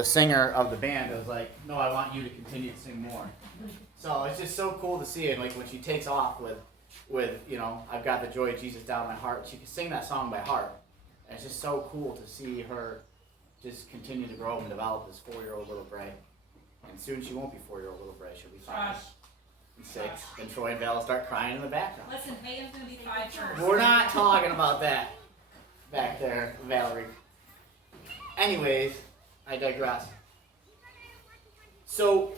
the singer of the band was like, no, I want you to continue to sing more. So it's just so cool to see it. Like when she takes off with I've got the joy of Jesus down in my heart. She can sing that song by heart. And it's just so cool to see her just continue to grow and develop this 4-year-old little Bray. And soon she won't be 4-year-old little Bray. She'll be 5 and 6. And Troy and Val will start crying in the background. Listen, Megan's going to be 5 first. We're not talking about that back there, Valerie. Anyways, I digress. So,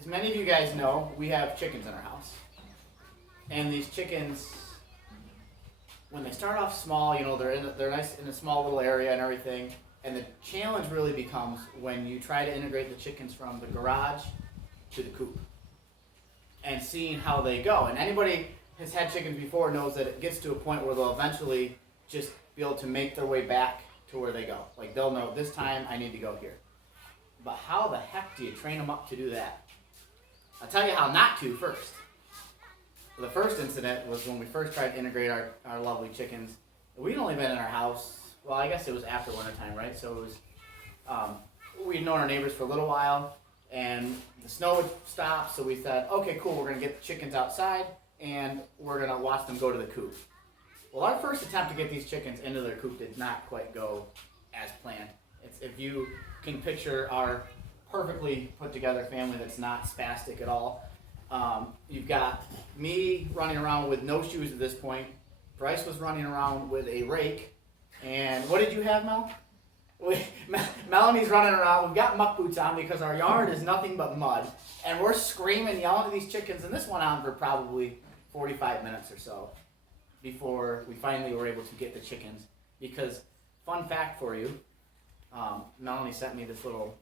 as many of you guys know, we have chickens in our house. And these chickens, when they start off small, they're nice in a small little area and everything. And the challenge really becomes when you try to integrate the chickens from the garage to the coop and seeing how they go. And anybody has had chickens before knows that it gets to a point where they'll eventually just be able to make their way back to where they go. Like they'll know this time I need to go here. But how the heck do you train them up to do that? I'll tell you how not to first. The first incident was when we first tried to integrate our lovely chickens. We'd only been in our house, well, I guess it was after wintertime, right? So it was, we'd known our neighbors for a little while, and the snow would stop, so we said, okay, cool, we're going to get the chickens outside, and we're going to watch them go to the coop. Well, our first attempt to get these chickens into their coop did not quite go as planned. If you can picture our perfectly put together family that's not spastic at all, you've got me running around with no shoes at this point. Bryce was running around with a rake. And what did you have, Mel? Melanie's running around. We've got muck boots on because our yard is nothing but mud. And we're screaming, yelling at these chickens. And this went on for probably 45 minutes or so before we finally were able to get the chickens. Because, fun fact for you, Melanie sent me this little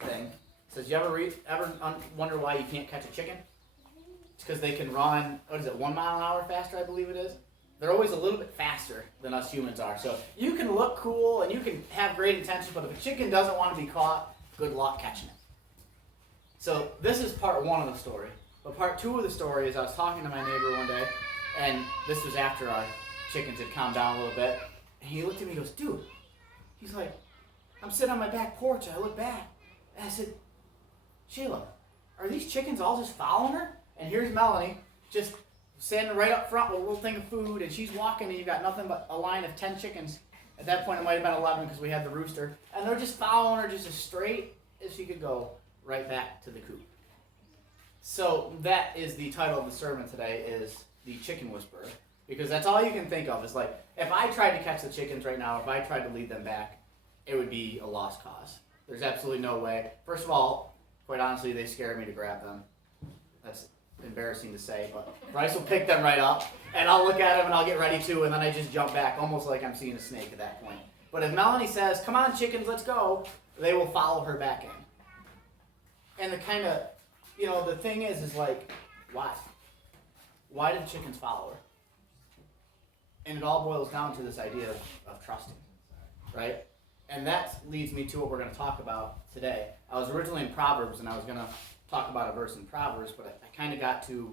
thing. It says, you ever wonder why you can't catch a chicken? It's because they can run, 1 mile an hour faster, I believe it is? They're always a little bit faster than us humans are. So you can look cool and you can have great intentions, but if a chicken doesn't want to be caught, good luck catching it. So this is part 1 of the story. But part 2 of the story is I was talking to my neighbor one day, and this was after our chickens had calmed down a little bit. And he looked at me and goes, dude, he's like, I'm sitting on my back porch and I look back. And I said, Sheila, are these chickens all just following her? And here's Melanie, just standing right up front with a little thing of food, and she's walking, and you've got nothing but a line of 10 chickens. At that point, it might have been 11 because we had the rooster. And they're just following her just as straight as she could go right back to the coop. So that is the title of the sermon today, is The Chicken Whisperer. Because that's all you can think of. Is like, if I tried to catch the chickens right now, if I tried to lead them back, it would be a lost cause. There's absolutely no way. First of all, quite honestly, they scared me to grab them. That's embarrassing to say, but Bryce will pick them right up, and I'll look at them and I'll get ready to, and then I just jump back, almost like I'm seeing a snake at that point. But if Melanie says, come on chickens, let's go, they will follow her back in. And the kind of, the thing is like, why? Why did chickens follow her? And it all boils down to this idea of trusting, right? And that leads me to what we're going to talk about today. I was originally in Proverbs, and I was going to talk about a verse in Proverbs, but I kind of got to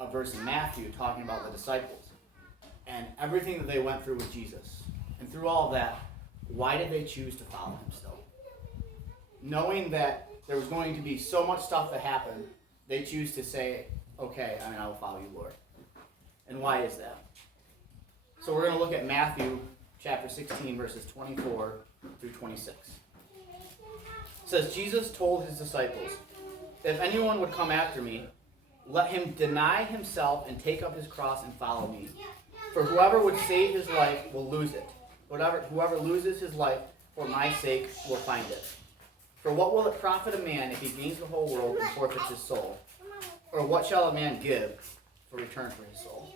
a verse in Matthew talking about the disciples and everything that they went through with Jesus. And through all of that, why did they choose to follow him still? Knowing that there was going to be so much stuff that happened, they choose to say, okay, I will follow you, Lord. And why is that? So we're going to look at Matthew chapter 16, verses 24 through 26. It says, Jesus told his disciples, if anyone would come after me, let him deny himself and take up his cross and follow me. For whoever would save his life will lose it. Whoever loses his life for my sake will find it. For what will it profit a man if he gains the whole world and forfeits his soul? Or what shall a man give for return for his soul?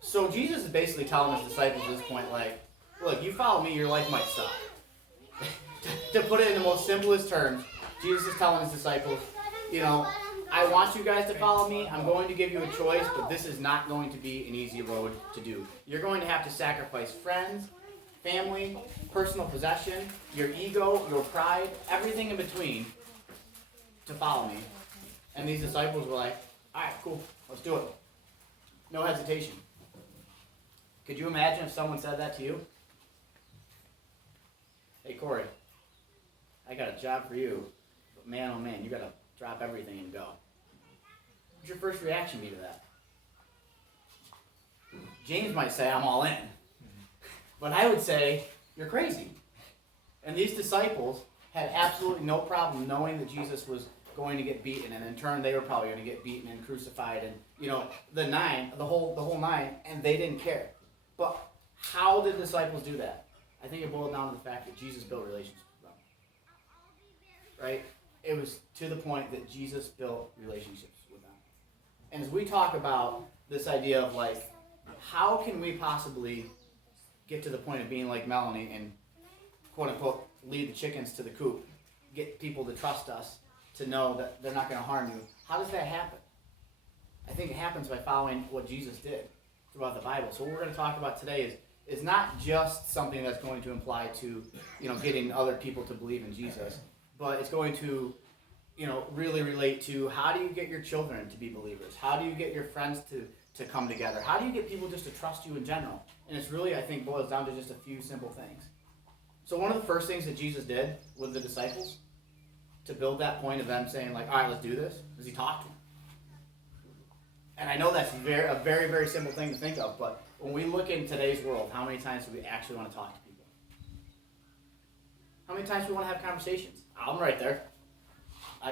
So Jesus is basically telling his disciples at this point, like, look, you follow me, your life might suck. To put it in the most simplest terms, Jesus is telling his disciples, I want you guys to follow me. I'm going to give you a choice, but this is not going to be an easy road to do. You're going to have to sacrifice friends, family, personal possession, your ego, your pride, everything in between to follow me. And these disciples were like, all right, cool, let's do it. No hesitation. Could you imagine if someone said that to you? Hey, Corey, I got a job for you, but man, oh man, you got to drop everything and go. What's your first reaction be to that? James might say, I'm all in. But I would say, you're crazy. And these disciples had absolutely no problem knowing that Jesus was going to get beaten, and in turn they were probably going to get beaten and crucified, and the whole nine, and they didn't care. But how did the disciples do that? I think it boiled down to the fact that Jesus built relationships with them. Right? It was to the point that Jesus built relationships with them. And as we talk about this idea of like, how can we possibly get to the point of being like Melanie and quote unquote lead the chickens to the coop, get people to trust us, to know that they're not going to harm you. How does that happen? I think it happens by following what Jesus did throughout the Bible. So what we're going to talk about today is not just something that's going to imply to, getting other people to believe in Jesus, but it's going to, really relate to how do you get your children to be believers? How do you get your friends to come together? How do you get people just to trust you in general? And it's really, I think, boils down to just a few simple things. So one of the first things that Jesus did with the disciples to build that point of them saying like, all right, let's do this, is he talked to them. And I know that's a very, very simple thing to think of, but when we look in today's world, how many times do we actually want to talk to people? How many times do we want to have conversations? I'm right there.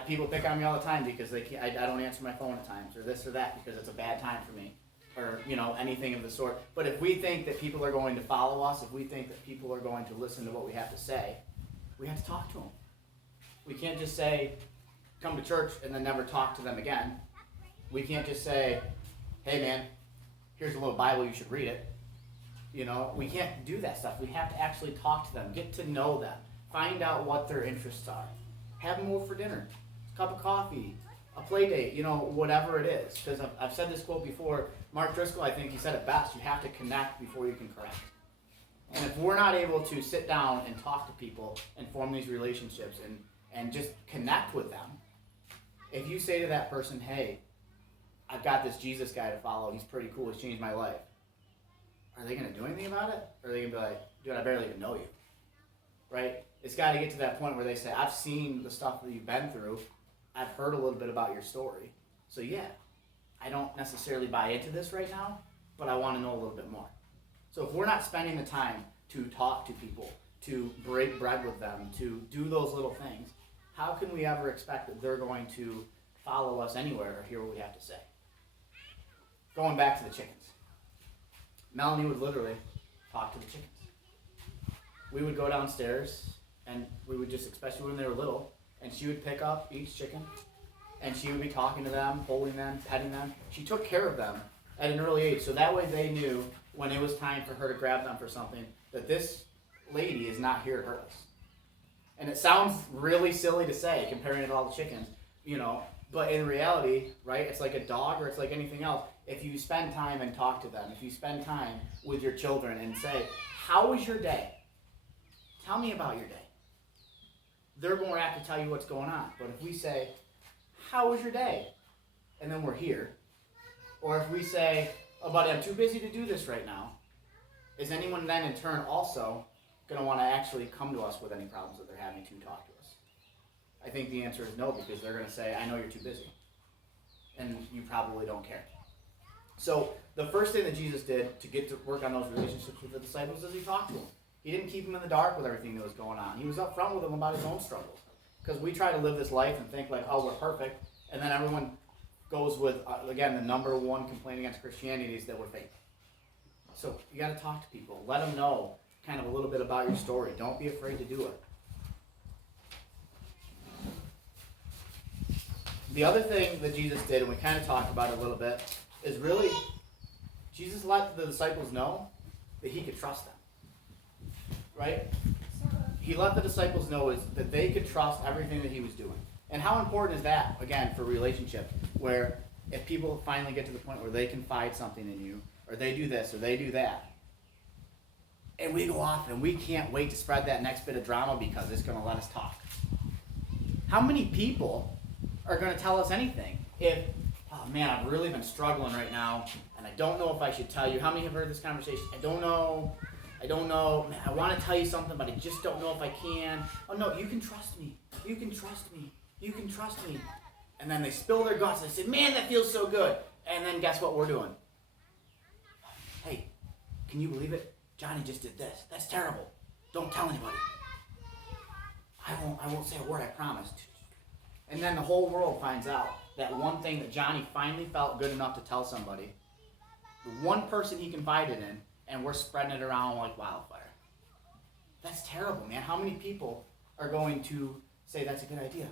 People pick on me all the time because I don't answer my phone at times, or this or that, because it's a bad time for me, or anything of the sort. But if we think that people are going to follow us, if we think that people are going to listen to what we have to say, we have to talk to them. We can't just say, come to church, and then never talk to them again. We can't just say, hey man, here's a little Bible, you should read it. We can't do that stuff. We have to actually talk to them, get to know them, find out what their interests are. Have them over for dinner, a cup of coffee, a play date, whatever it is. Because I've said this quote before. Mark Driscoll, I think he said it best. You have to connect before you can correct. And if we're not able to sit down and talk to people and form these relationships and just connect with them, if you say to that person, hey, I've got this Jesus guy to follow, he's pretty cool, he's changed my life, are they going to do anything about it? Or are they going to be like, dude, I barely even know you? Right? It's got to get to that point where they say, I've seen the stuff that you've been through. I've heard a little bit about your story. So yeah, I don't necessarily buy into this right now, but I want to know a little bit more. So if we're not spending the time to talk to people, to break bread with them, to do those little things, how can we ever expect that they're going to follow us anywhere or hear what we have to say? Going back to the chickens. Melanie would literally talk to the chickens. We would go downstairs, and we would just, especially when they were little, and she would pick up each chicken, and she would be talking to them, holding them, petting them. She took care of them at an early age, so that way they knew when it was time for her to grab them for something, that this lady is not here to hurt us. And it sounds really silly to say, comparing it to all the chickens, but in reality, right, it's like a dog or it's like anything else. If you spend time and talk to them, if you spend time with your children and say, how was your day? Tell me about your day. They're more apt to tell you what's going on. But if we say, how was your day? And then we're here. Or if we say, oh buddy, I'm too busy to do this right now. Is anyone then in turn also going to want to actually come to us with any problems that they're having to talk to us? I think the answer is no, because they're going to say, I know you're too busy. And you probably don't care. So the first thing that Jesus did to get to work on those relationships with the disciples is he talked to them. He didn't keep them in the dark with everything that was going on. He was up front with them about his own struggles. Because we try to live this life and think like, oh, we're perfect. And then everyone goes with, again, the number one complaint against Christianity is that we're fake. So you got to talk to people. Let them know kind of a little bit about your story. Don't be afraid to do it. The other thing that Jesus did, and we kind of talked about it a little bit, is really Jesus let the disciples know that he could trust them. Right? He let the disciples know that they could trust everything that he was doing. And how important is that, again, for relationships, where if people finally get to the point where they confide something in you, or they do this, or they do that, and we go off and we can't wait to spread that next bit of drama because it's going to let us talk. How many people are going to tell us anything if, oh man, I've really been struggling right now, and I don't know if I should tell you. How many have heard this conversation? I don't know I don't know. Man, I want to tell you something, but I just don't know if I can. Oh, no, you can trust me. You can trust me. You can trust me. And then they spill their guts. They say, man, that feels so good. And then guess what we're doing? Hey, can you believe it? Johnny just did this. That's terrible. Don't tell anybody. I won't say a word, I promise. And then the whole world finds out that one thing that Johnny finally felt good enough to tell somebody, the one person he confided in, and we're spreading it around like wildfire. That's terrible, man. How many people are going to say that's a good idea?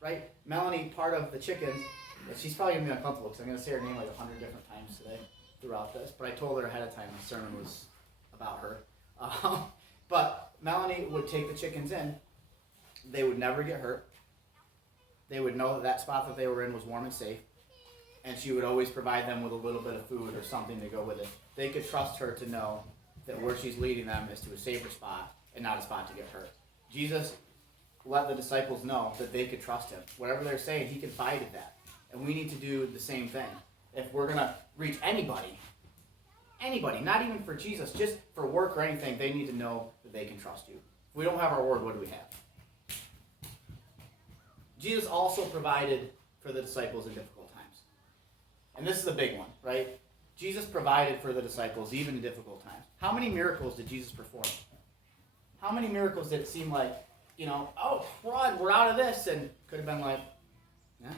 Right? Melanie, part of the chickens, she's probably going to be uncomfortable because I'm going to say her name like 100 different times today throughout this, but I told her ahead of time the sermon was about her. But Melanie would take the chickens in. They would never get hurt. They would know that that spot that they were in was warm and safe, and she would always provide them with a little bit of food or something to go with it. They could trust her to know that where she's leading them is to a safer spot and not a spot to get hurt. Jesus let the disciples know that they could trust him. Whatever they're saying, he confided that. And we need to do the same thing. If we're going to reach anybody, not even for Jesus, just for work or anything, they need to know that they can trust you. If we don't have our word, what do we have? Jesus also provided for the disciples in difficult times. And this is a big one, right? Jesus provided for the disciples even in difficult times. How many miracles did Jesus perform? How many miracles did it seem like, oh, crud, we're out of this, and could have been like, yeah,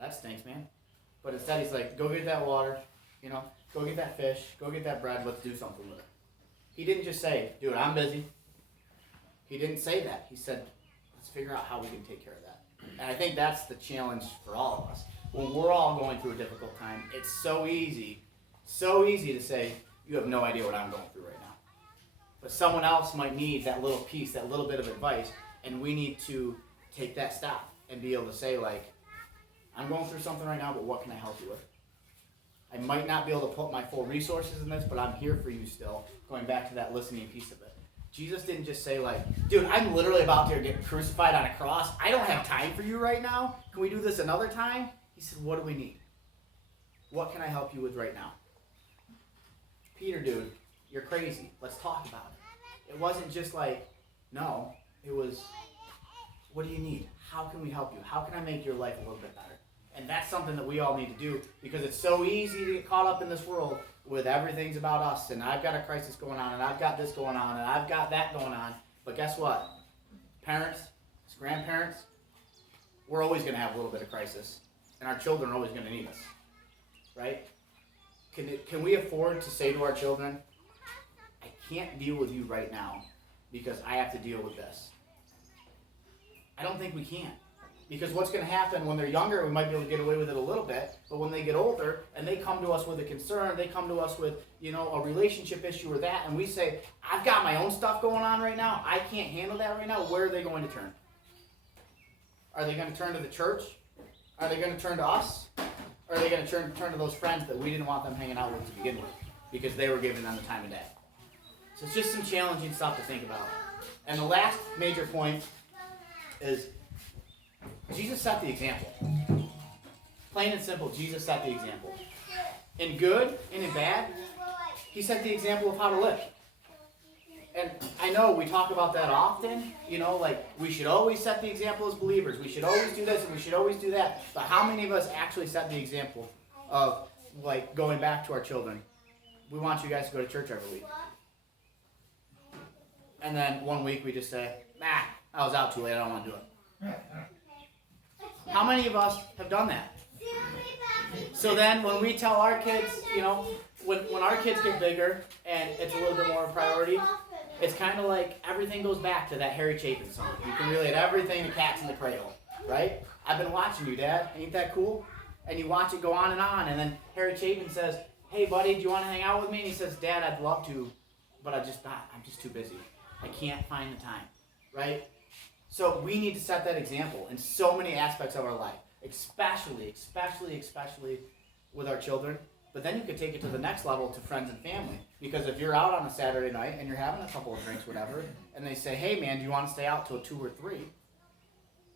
that stinks, man. But instead he's like, go get that water, go get that fish, go get that bread, let's do something with it. He didn't just say, dude, I'm busy. He didn't say that. He said, let's figure out how we can take care of that. And I think that's the challenge for all of us. When we're all going through a difficult time, it's so easy to say, you have no idea what I'm going through right now. But someone else might need that little piece, that little bit of advice, and we need to take that step and be able to say, like, I'm going through something right now, but what can I help you with? I might not be able to put my full resources in this, but I'm here for you still, going back to that listening piece of it. Jesus didn't just say, like, dude, I'm literally about to get crucified on a cross. I don't have time for you right now. Can we do this another time? He said, what do we need? What can I help you with right now? Peter, dude, you're crazy. Let's talk about it. It wasn't just like, no. It was, what do you need? How can we help you? How can I make your life a little bit better? And that's something that we all need to do because it's so easy to get caught up in this world with everything's about us, and I've got a crisis going on, and I've got this going on, and I've got that going on. But guess what? Parents, grandparents, we're always going to have a little bit of crisis, and our children are always going to need us, right? Can we afford to say to our children, I can't deal with you right now because I have to deal with this? I don't think we can. Because what's going to happen when they're younger, we might be able to get away with it a little bit, but when they get older and they come to us with a concern, they come to us with, a relationship issue or that, and we say, I've got my own stuff going on right now, I can't handle that right now, where are they going to turn? Are they going to turn to the church? Are they going to turn to us? Or are they going to turn to those friends that we didn't want them hanging out with to begin with because they were giving them the time of day? So it's just some challenging stuff to think about. And the last major point is Jesus set the example. Plain and simple, Jesus set the example. In good and in bad, he set the example of how to live. And I know we talk about that often, like we should always set the example as believers. We should always do this and we should always do that. But how many of us actually set the example of, like, going back to our children? We want you guys to go to church every week. And then one week we just say, I was out too late, I don't want to do it. How many of us have done that? So then when we tell our kids, when our kids get bigger and it's a little bit more of a priority, it's kind of like everything goes back to that Harry Chapin song. You can relate everything to Cats in the Cradle, right? I've been watching you, Dad. Ain't that cool? And you watch it go on, and then Harry Chapin says, hey, buddy, do you want to hang out with me? And he says, Dad, I'd love to, but I'm just too busy. I can't find the time, right? So we need to set that example in so many aspects of our life, especially with our children. But then you could take it to the next level to friends and family. Because if you're out on a Saturday night and you're having a couple of drinks, whatever, and they say, hey, man, do you want to stay out till 2 or 3?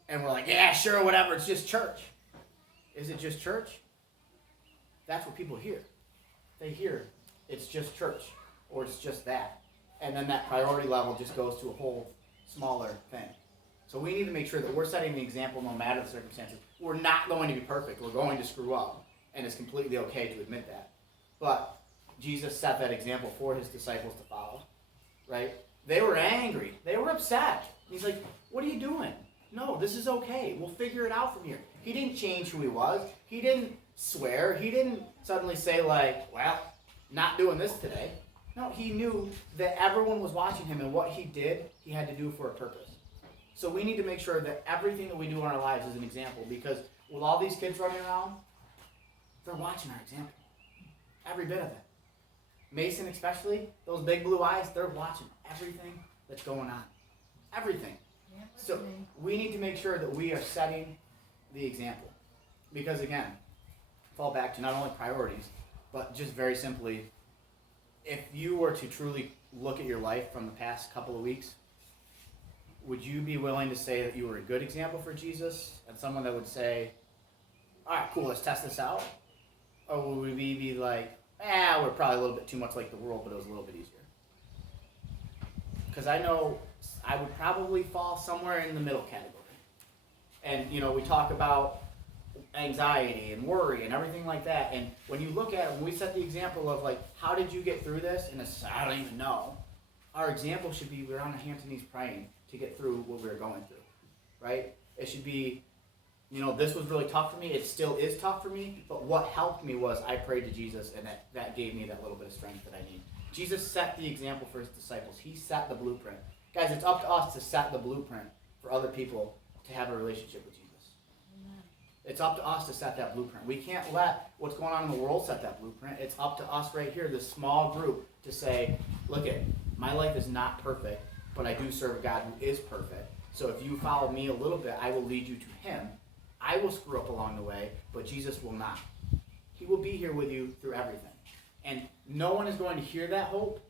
And we're like, yeah, sure, whatever, it's just church. Is it just church? That's what people hear. They hear it's just church or it's just that. and then that priority level just goes to a whole smaller thing. So we need to make sure that we're setting the example no matter the circumstances. We're not going to be perfect. We're going to screw up, and it's completely okay to admit that. But Jesus set that example for his disciples to follow, right? They were angry. They were upset. He's like, what are you doing? No, this is okay. We'll figure it out from here. He didn't change who he was. He didn't swear. He didn't suddenly say like, well, not doing this today. No, he knew that everyone was watching him, and what he did, he had to do for a purpose. So we need to make sure that everything that we do in our lives is an example, because with all these kids running around, they're watching our example. Every bit of it. Mason especially, those big blue eyes, they're watching everything that's going on. Everything. So we need to make sure that we are setting the example. Because again, fall back to not only priorities, but just very simply, if you were to truly look at your life from the past couple of weeks, would you be willing to say that you were a good example for Jesus and someone that would say, all right, cool, let's test this out? Or would we be like, we're probably a little bit too much like the world, but it was a little bit easier? Because I know I would probably fall somewhere in the middle category. And, we talk about anxiety and worry and everything like that. And when you look at it, when we set the example of like, how did you get through this? And it's, I don't even know. Our example should be we're on our hands and knees praying to get through what we're going through, right? It should be, this was really tough for me. It still is tough for me. But what helped me was I prayed to Jesus, and that gave me that little bit of strength that I need. Jesus set the example for his disciples. He set the blueprint. Guys, it's up to us to set the blueprint for other people to have a relationship with Jesus. It's up to us to set that blueprint. We can't let what's going on in the world set that blueprint. It's up to us right here, this small group, to say, look, my life is not perfect, but I do serve a God who is perfect. So if you follow me a little bit, I will lead you to him. I will screw up along the way, but Jesus will not. He will be here with you through everything. And no one is going to hear that hope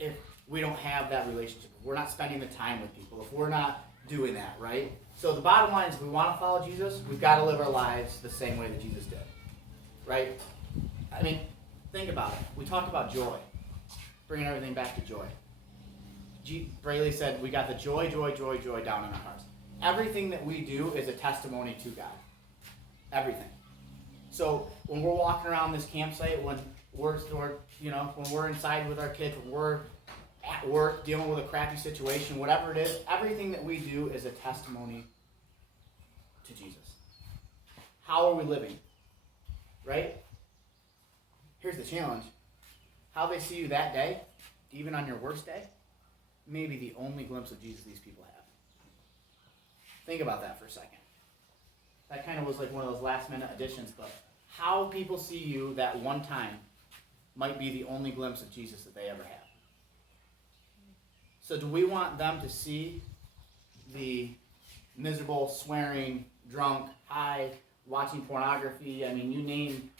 if we don't have that relationship. If we're not spending the time with people. If we're not doing that, right? So the bottom line is, if we want to follow Jesus, we've got to live our lives the same way that Jesus did, right? I mean, think about it. We talked about joy, bringing everything back to joy. Braley said we got the joy down in our hearts. Everything that we do is a testimony to God. Everything. So when we're walking around this campsite, when we're inside with our kids, when we're at work dealing with a crappy situation, whatever it is, everything that we do is a testimony to Jesus. How are we living? Right? Here's the challenge. How they see you that day, even on your worst day, may be the only glimpse of Jesus these people have. Think about that for a second. That kind of was like one of those last minute additions, but how people see you that one time might be the only glimpse of Jesus that they ever have. So do we want them to see the miserable, swearing, drunk, high, watching pornography? I mean, you name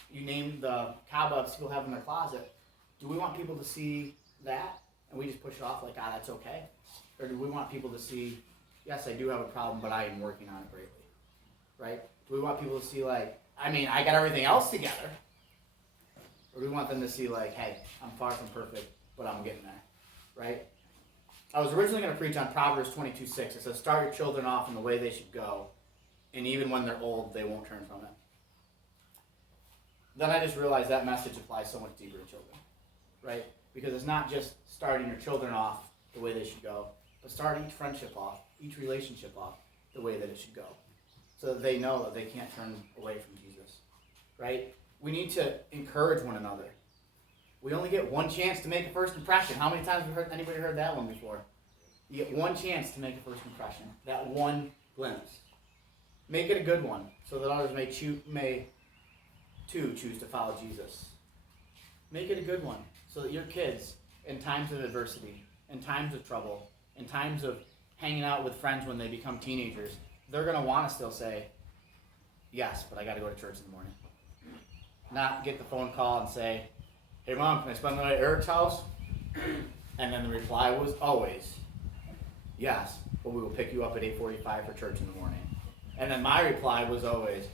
the cobwebs people have in their closet. Do we want people to see that and we just push it off like, that's okay? Or do we want people to see, yes, I do have a problem, but I am working on it greatly, right? Do we want people to see like, I got everything else together? Or do we want them to see like, hey, I'm far from perfect, but I'm getting there, right? I was originally going to preach on Proverbs 22:6. It says, start your children off in the way they should go, and even when they're old, they won't turn from it. Then I just realized that message applies so much deeper to children, right? Because it's not just starting your children off the way they should go, but start each friendship off, each relationship off the way that it should go, so that they know that they can't turn away from Jesus, right? We need to encourage one another. We only get one chance to make a first impression. How many times have anybody heard that one before? You get one chance to make a first impression, that one glimpse. Make it a good one, so that others may too choose to follow Jesus. Make it a good one, so that your kids, in times of adversity, in times of trouble, in times of hanging out with friends when they become teenagers, they're going to want to still say, yes, but I got to go to church in the morning. Not get the phone call and say, hey, Mom, can I spend the night at Eric's house? And then the reply was always, yes, but we will pick you up at 8:45 for church in the morning. And then my reply was always,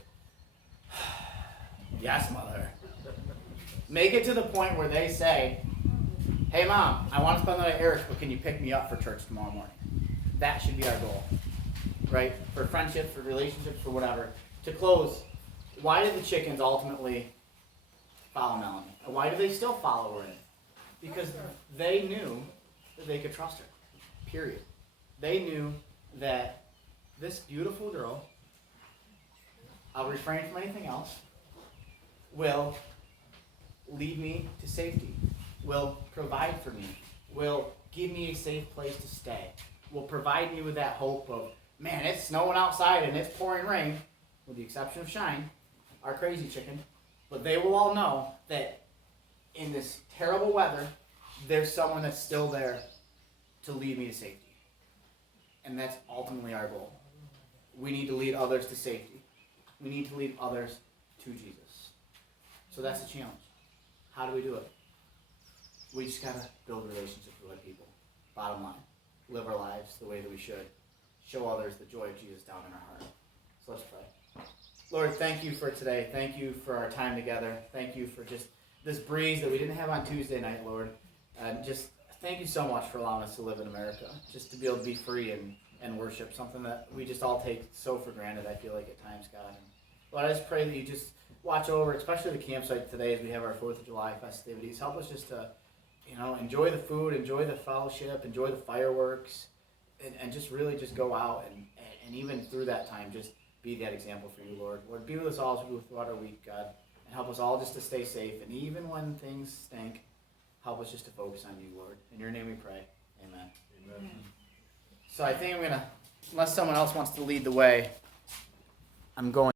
yes, Mother. Make it to the point where they say, Hey mom, I want to spend the night at Eric's, but can you pick me up for church tomorrow morning? That should be our goal, right? For friendships, for relationships, for whatever. To close, why did the chickens ultimately follow Melanie? And why do they still follow her in? Because they knew that they could trust her, period. They knew that this beautiful girl, I'll refrain from anything else, will lead me to safety, will provide for me, will give me a safe place to stay, will provide me with that hope of, man, it's snowing outside and it's pouring rain, with the exception of Shine, our crazy chicken, but they will all know that in this terrible weather, there's someone that's still there to lead me to safety. And that's ultimately our goal. We need to lead others to safety. We need to lead others to Jesus. So that's the challenge. How do we do it? We just gotta build relationships with other people. Bottom line. Live our lives the way that we should. Show others the joy of Jesus down in our heart. So let's pray. Lord, thank you for today. Thank you for our time together. Thank you for just this breeze that we didn't have on Tuesday night, Lord. And just thank you so much for allowing us to live in America. Just to be able to be free and worship, something that we just all take so for granted, I feel like at times, God. And Lord, I just pray that you just watch over, especially the campsite today as we have our 4th of July festivities. Help us just to, enjoy the food, enjoy the fellowship, enjoy the fireworks, and just really just go out and even through that time, just be that example for you, Lord. Lord, be with us all as we go throughout our week, God, and help us all just to stay safe. And even when things stink, help us just to focus on you, Lord. In your name we pray. Amen. Amen. So I think I'm going to, unless someone else wants to lead the way, I'm going